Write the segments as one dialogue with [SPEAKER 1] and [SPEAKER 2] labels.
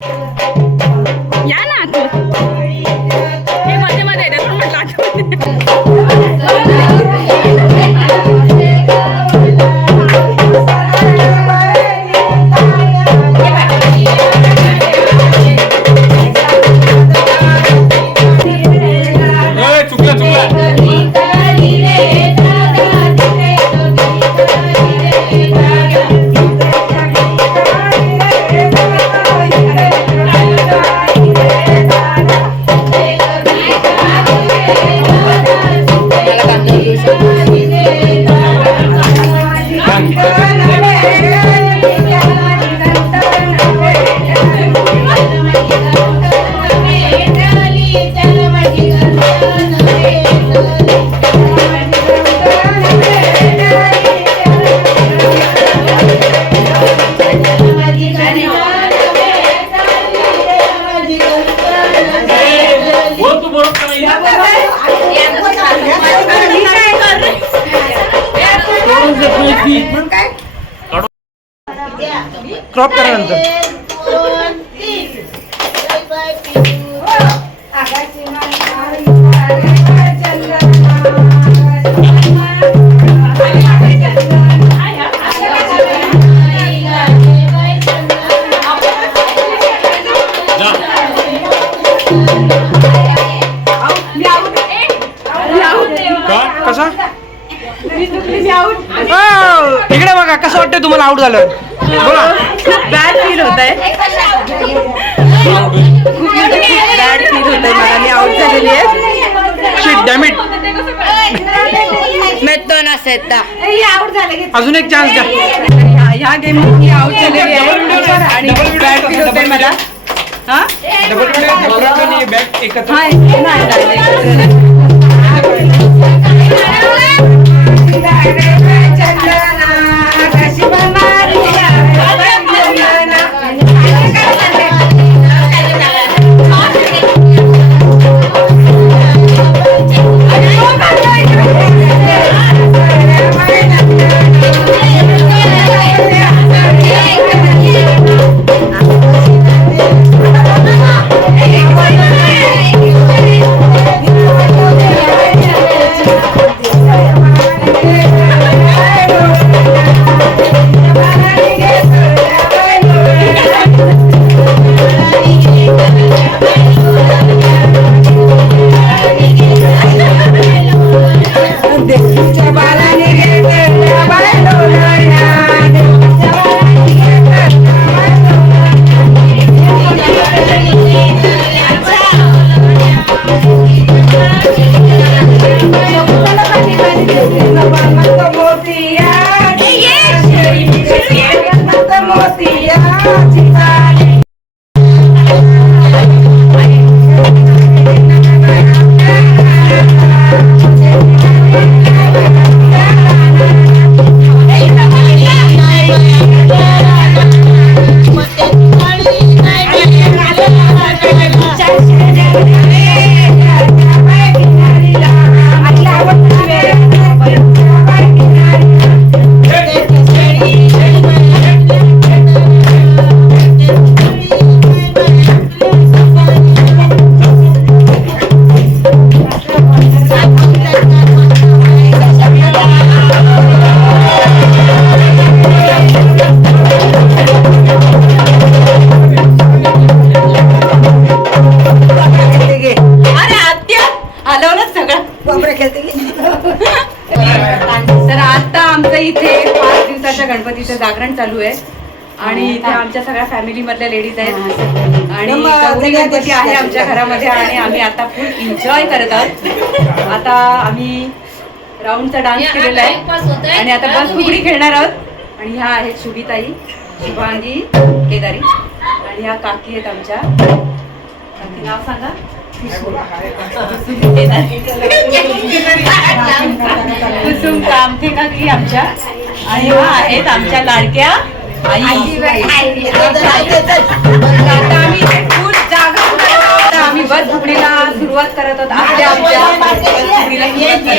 [SPEAKER 1] या ना आत हे मध्ये मध्ये येतात पण म्हटलं
[SPEAKER 2] आउट झालं बोला।
[SPEAKER 1] बॅड फील होत आहे बॅड फील होत आहे मला मी आउट झालेली आहे.
[SPEAKER 2] शिट डॅमिट अजून एक चान्स द्या.
[SPEAKER 1] ह्या- गेम मी आउट झालेली आहे. आणि बॅड फील होत आहे मला. हा?
[SPEAKER 2] डबल बॅट एकत्र.
[SPEAKER 1] हाय नाही नाही, आणि इथे आमच्या सगळ्या फॅमिली मधल्या लेडीज आहेत आणि गौरी गणपती आहे आमच्या घरामध्ये आणि आम्ही आता फुल एन्जॉय करत आहोत आता आम्ही राऊंडचा डान्स केलेला आहे आणि आता बस फुगडी खेळणार आहोत आणि ह्या आहेत शुभीताई शुभांगी केदारी आणि ह्या काकी आहेत आमच्या काकी नाव सांगा कुसुम कामथे काकी आमच्या आणि ह्या आहेत आमच्या लाडक्या आई. आता आम्ही करत आहोत. आता आम्ही बस सुरुवात करत आहोत. आपल्या आमच्या फुगडीला सुरुवात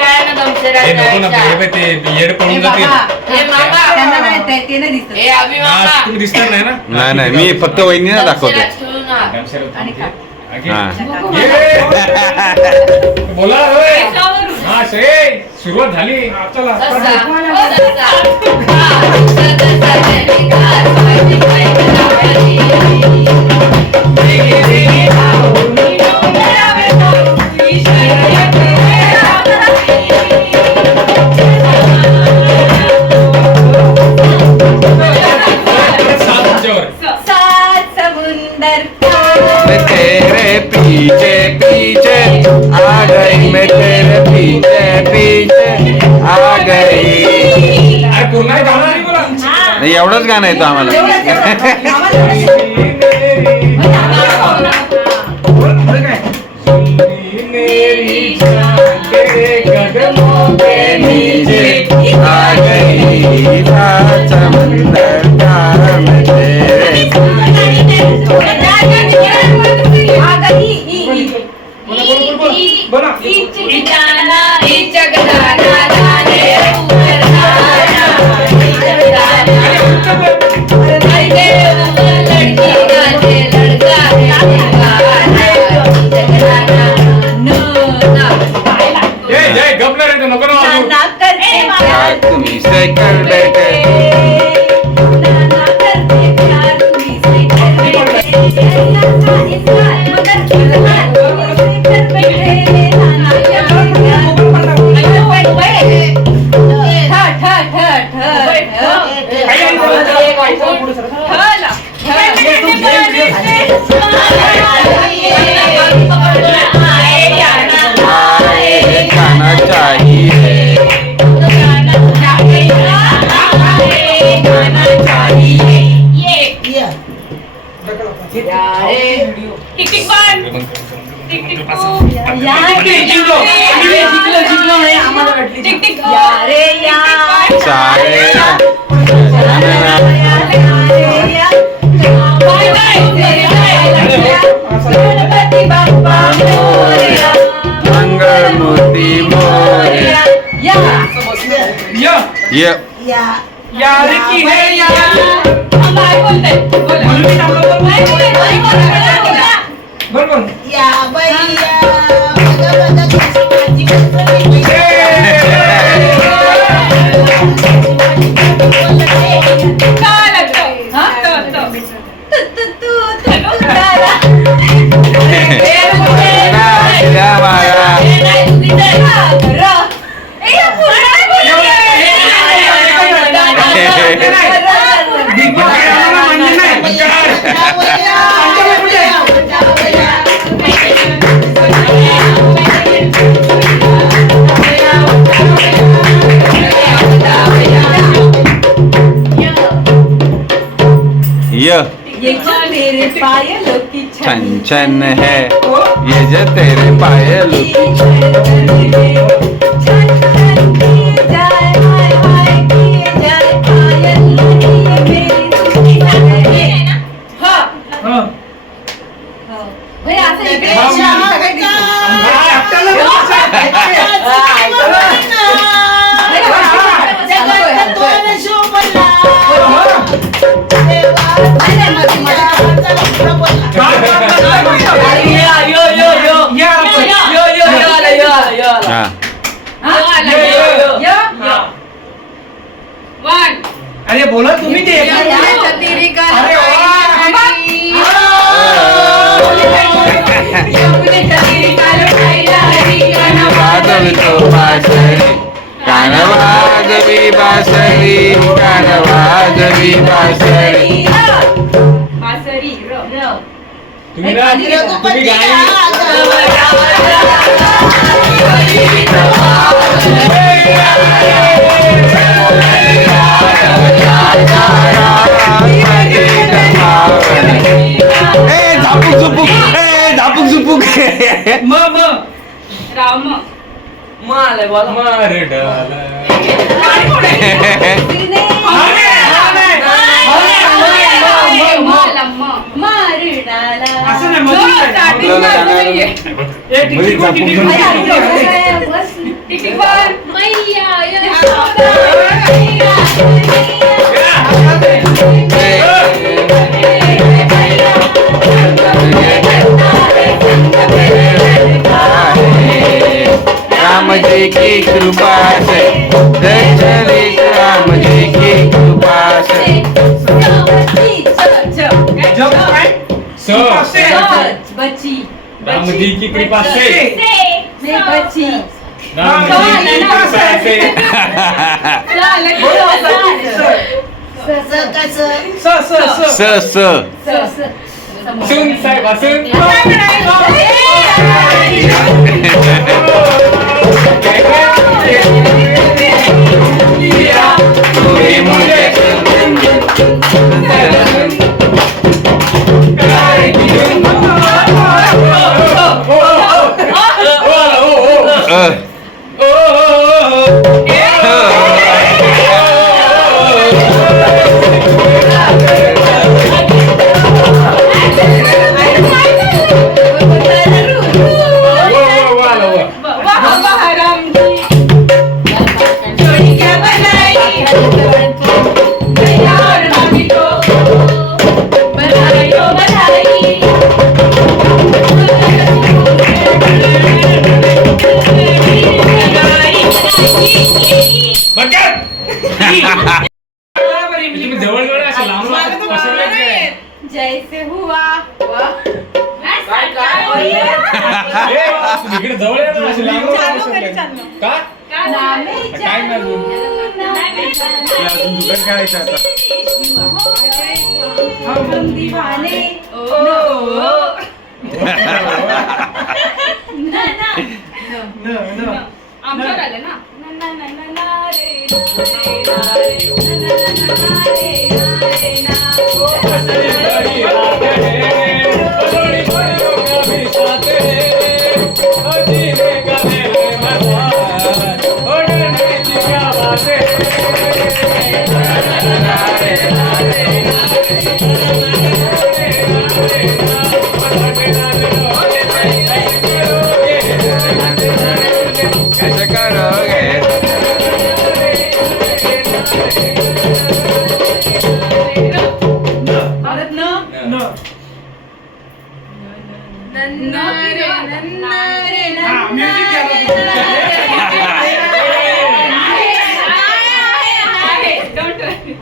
[SPEAKER 2] हे
[SPEAKER 3] नको ना हे बघ ते येड पडून जाते
[SPEAKER 2] त्यांना नाही आहे, ते नाही दिसत.
[SPEAKER 3] आज तुम्ही दिसणार नाही ना?
[SPEAKER 1] नाही नाही मी फक्त वहिनीला दाखवतो
[SPEAKER 2] आणि का?
[SPEAKER 1] हा.
[SPEAKER 3] ये. बोला होय. हा श्रेय सुरुवात झाली. चला सात
[SPEAKER 1] तेरे पीछे पीछे आ गई मैं तेरे पीछे पीछे आ गई।
[SPEAKER 3] अरे पूर्ण गाणं नाही बोला
[SPEAKER 1] नाही एवढंच गाणं येतं आम्हाला. तुम्ही
[SPEAKER 4] य यार की है यार
[SPEAKER 1] काय बोलताय बोला.
[SPEAKER 4] म्हणून मी थांबलो होतो.
[SPEAKER 1] नाही बोलत, नाही बोलत, नाही बोलत.
[SPEAKER 4] बोल बोल
[SPEAKER 5] या बैया बघा बघा कशी माझी बसली.
[SPEAKER 1] काय लागतं? हा? त- त- तू- तू- तू- तू- तू- तारा.
[SPEAKER 6] राजा मारा.
[SPEAKER 1] हे नाही या जो तेरे पायल की
[SPEAKER 6] छन छन है ये जो तेरे पायल
[SPEAKER 1] छन छन किए
[SPEAKER 6] वाजवी तो बासरी कान बासरी बासरी
[SPEAKER 1] र र
[SPEAKER 3] तुम्ही ना तुम्ही
[SPEAKER 6] ए झापूक झुपूक. ए झापूक झुपूक.
[SPEAKER 4] म म.
[SPEAKER 1] राम.
[SPEAKER 6] मैया जी की कृपा से। दर्शनी राम जी की कृपा से।
[SPEAKER 4] जब काय?
[SPEAKER 3] स.
[SPEAKER 4] से.
[SPEAKER 1] बच्ची।
[SPEAKER 3] राम जी की कृपा से।
[SPEAKER 1] मैं बच्ची।
[SPEAKER 3] राम जी की कृपा से।
[SPEAKER 5] कसं
[SPEAKER 4] स स स
[SPEAKER 6] स स
[SPEAKER 3] सुन साहेब असून
[SPEAKER 6] तुम्ही तुला अजून दुकान करायचं आता.
[SPEAKER 1] आमच्यावर आलं ना? ना, ना, ना, ना, ना, रे, ना, रे, रे, रे, ना, रे,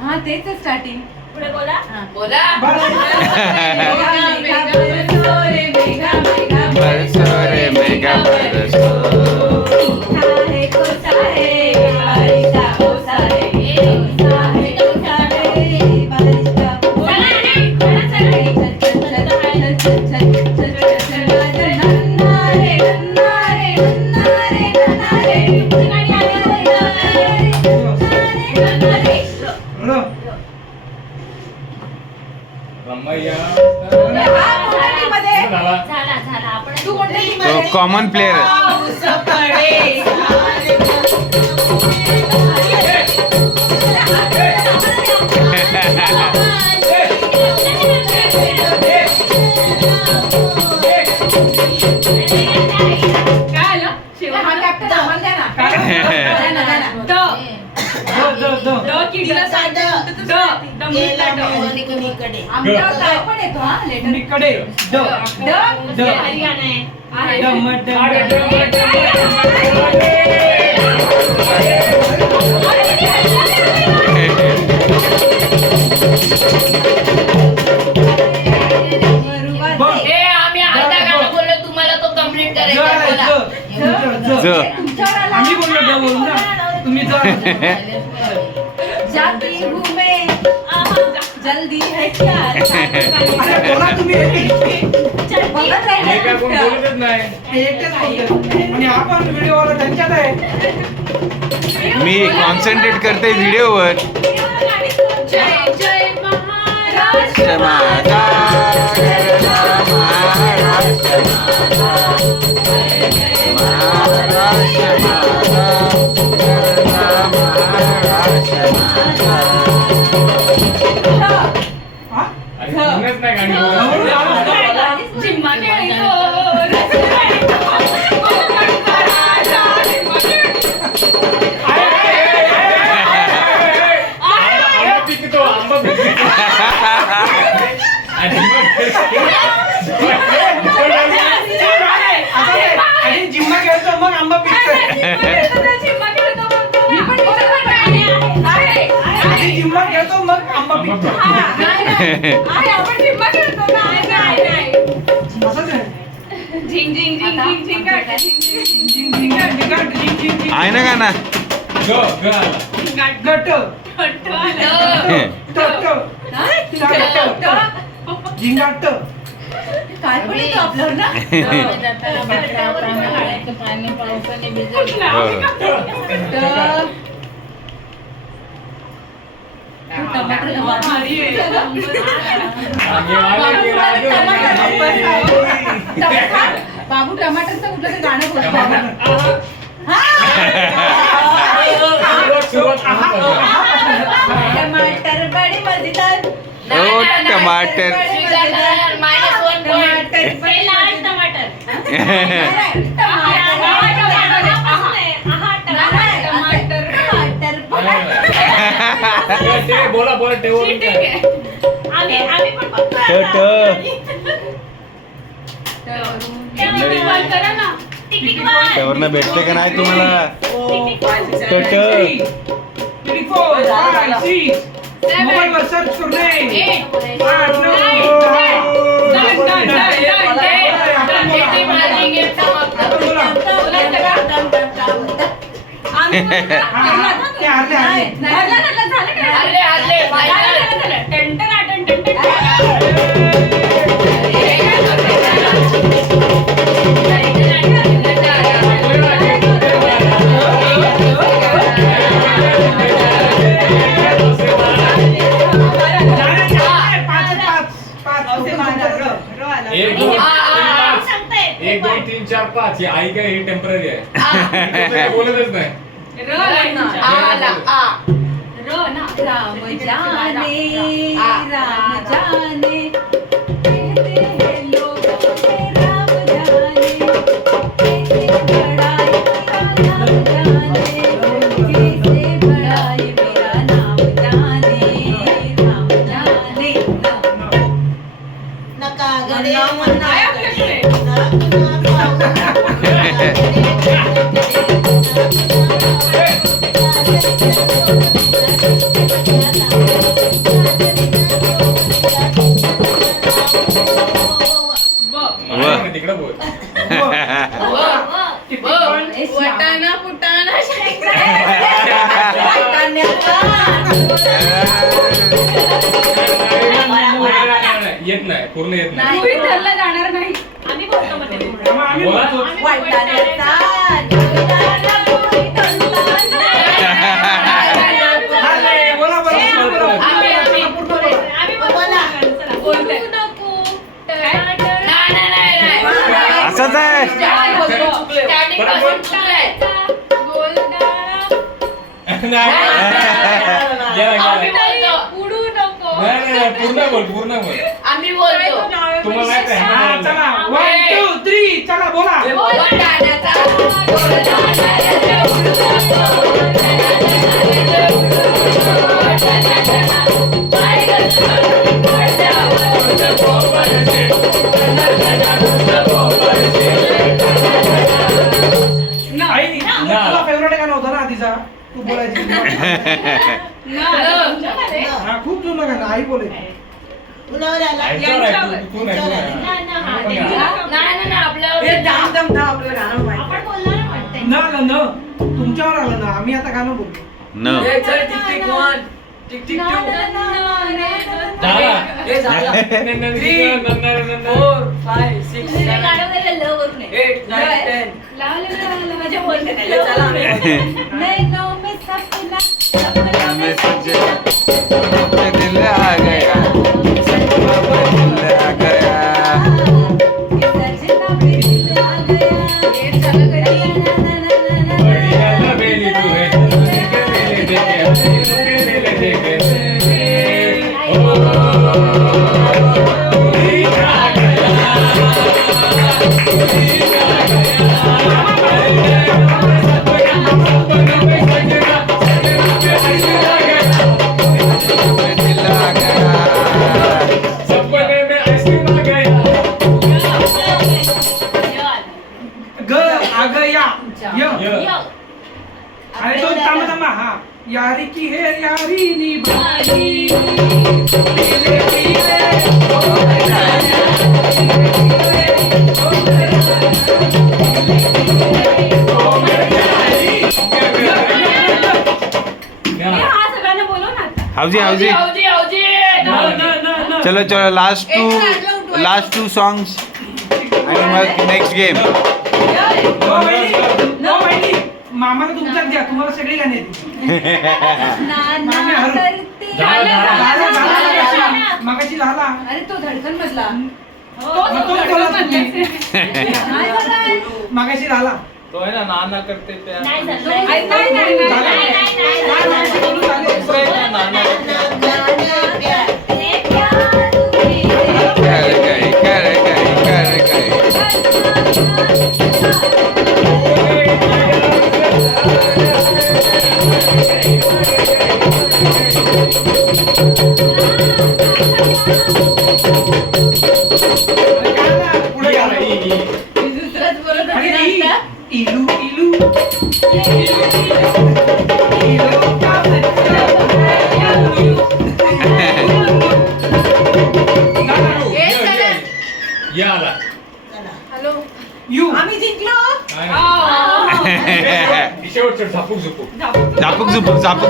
[SPEAKER 7] हा
[SPEAKER 1] तेच स्टार्टिंग
[SPEAKER 4] पुढे बोला
[SPEAKER 1] बोला
[SPEAKER 6] कॉमन प्लेअर
[SPEAKER 7] आमच्याकडे
[SPEAKER 4] हरियाणा आहे.
[SPEAKER 7] तुम्ही
[SPEAKER 1] मी
[SPEAKER 6] कॉन्सन्ट्रेट करते व्हिडिओवर
[SPEAKER 1] Thank you. आहे ना.
[SPEAKER 2] का
[SPEAKER 1] गट बाबू कुठलं गाणं
[SPEAKER 2] टमाटर
[SPEAKER 1] मजेदार
[SPEAKER 6] टमाटर.
[SPEAKER 1] टमाटर.
[SPEAKER 4] टमाटर.
[SPEAKER 2] बोला बोला टेबल
[SPEAKER 4] आम्ही आम्ही पण बघतो
[SPEAKER 6] ट, ट. त्यावरनं भेटते का नाही तुम्हाला? ट, ट.
[SPEAKER 7] मोबाईलवर सर्च करू नये आठ, नऊ.
[SPEAKER 2] एक दोन तीन चार पाच. ही आई काय ही टेंपररी आहे. बोलतच नाही. येत नाही पूर्ण येत नाही
[SPEAKER 1] ठरलं जाणार नाही
[SPEAKER 4] आम्ही बोलतो
[SPEAKER 2] म्हणजे पूर्ण बोल पूर्ण बोल.
[SPEAKER 4] आम्ही बोलतो.
[SPEAKER 2] तुम्हाला माहीत आहे,
[SPEAKER 7] हा चला. वन टू थ्री चला बोला. आई तुला फेवरेट गाणं होतं ना आधीचा? तू बोलायची. हा. जुनं गाणं आई बोले
[SPEAKER 2] ऐकणार आहे, तू- तू नाही, तू नाही.
[SPEAKER 7] न न न तुमच्यावर आलं ना आम्ही आता गाणं बोलतो
[SPEAKER 6] न
[SPEAKER 2] झाला. नंदन, नंदन.
[SPEAKER 6] मैं सच्चे अपने
[SPEAKER 7] न न
[SPEAKER 6] चलो चलो last two last two songs आणि मग नेक्स्ट गेम
[SPEAKER 7] मामाला तुमच्यात द्या तुम्हाला सगळी गाणी मगाशी. झाला
[SPEAKER 1] अरे तो धडकन मधला
[SPEAKER 7] मगाशी झाला
[SPEAKER 2] तो है ना नाना करते
[SPEAKER 4] नाही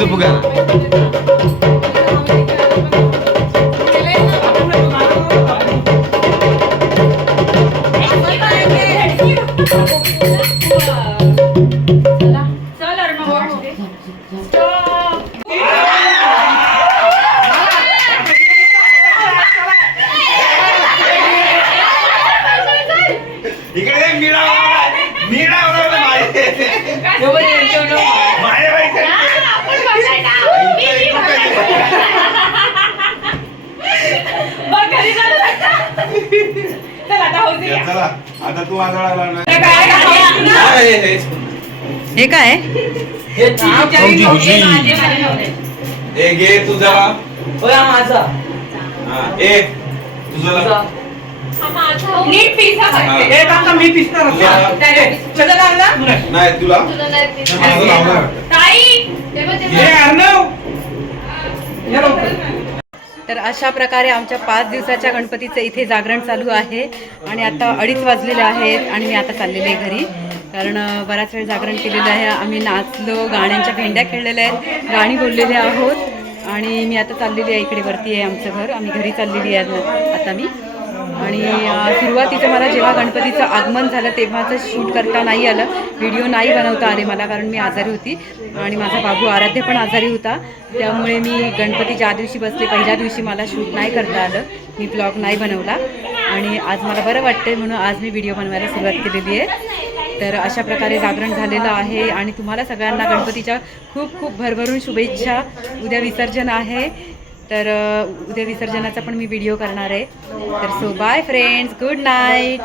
[SPEAKER 2] झुपूक झापूक
[SPEAKER 6] झुपूक करा
[SPEAKER 1] चल अर्णव वाटते
[SPEAKER 6] इकडे निळा निळा
[SPEAKER 1] बघ घरी जाऊ लागतं. चल
[SPEAKER 6] चला आता तू आजळा लागला
[SPEAKER 1] हे काय? हे
[SPEAKER 6] घे तुझा.
[SPEAKER 8] माझा.
[SPEAKER 6] हा ए तुझा.
[SPEAKER 7] मी पिसणार?
[SPEAKER 6] नाही तुला. माझं
[SPEAKER 1] तर अशा प्रकारे आमच्या पाच दिवसाच्या गणपतीचं इथे जागरण चालू आहे आणि आता अडीच वाजलेले आहेत आणि मी आता चाललेले आहे घरी. कारण बराच वेळ जागरण केलेलं आहे. आम्ही नाचलो गाण्यांच्या भेंड्या खेळलेल्या आहेत गाणी बोललेले आहोत. आणि मी आता चाललेली आहे इकडे वरती आहे आमचं घर. आम्ही घरी चाललेली आहे आता मी. आणि सुरुवातीचं मला जेव्हा गणपतीचं आगमन झालं तेव्हाचं शूट करता नाही आलं. व्हिडिओ नाही बनवता आले मला कारण मी आजारी होती. आणि माझा बाबू आराध्य पण आजारी होता. त्यामुळे मी गणपती ज्या दिवशी बसले पहिल्या दिवशी मला शूट नाही करता आलं. मी ब्लॉग नाही बनवला. आणि आज मला बरं वाटतंय म्हणून आज मी व्हिडिओ बनवायला सुरुवात केलेली आहे. तर अशा प्रकारे जागरण झालेलं आहे. आणि तुम्हाला सगळ्यांना गणपतीच्या खूप खूप भरभरून शुभेच्छा. उद्या विसर्जन आहे. तर उद्या विसर्जनाचा पण मी व्हिडिओ करणार आहे. तर so bye friends good night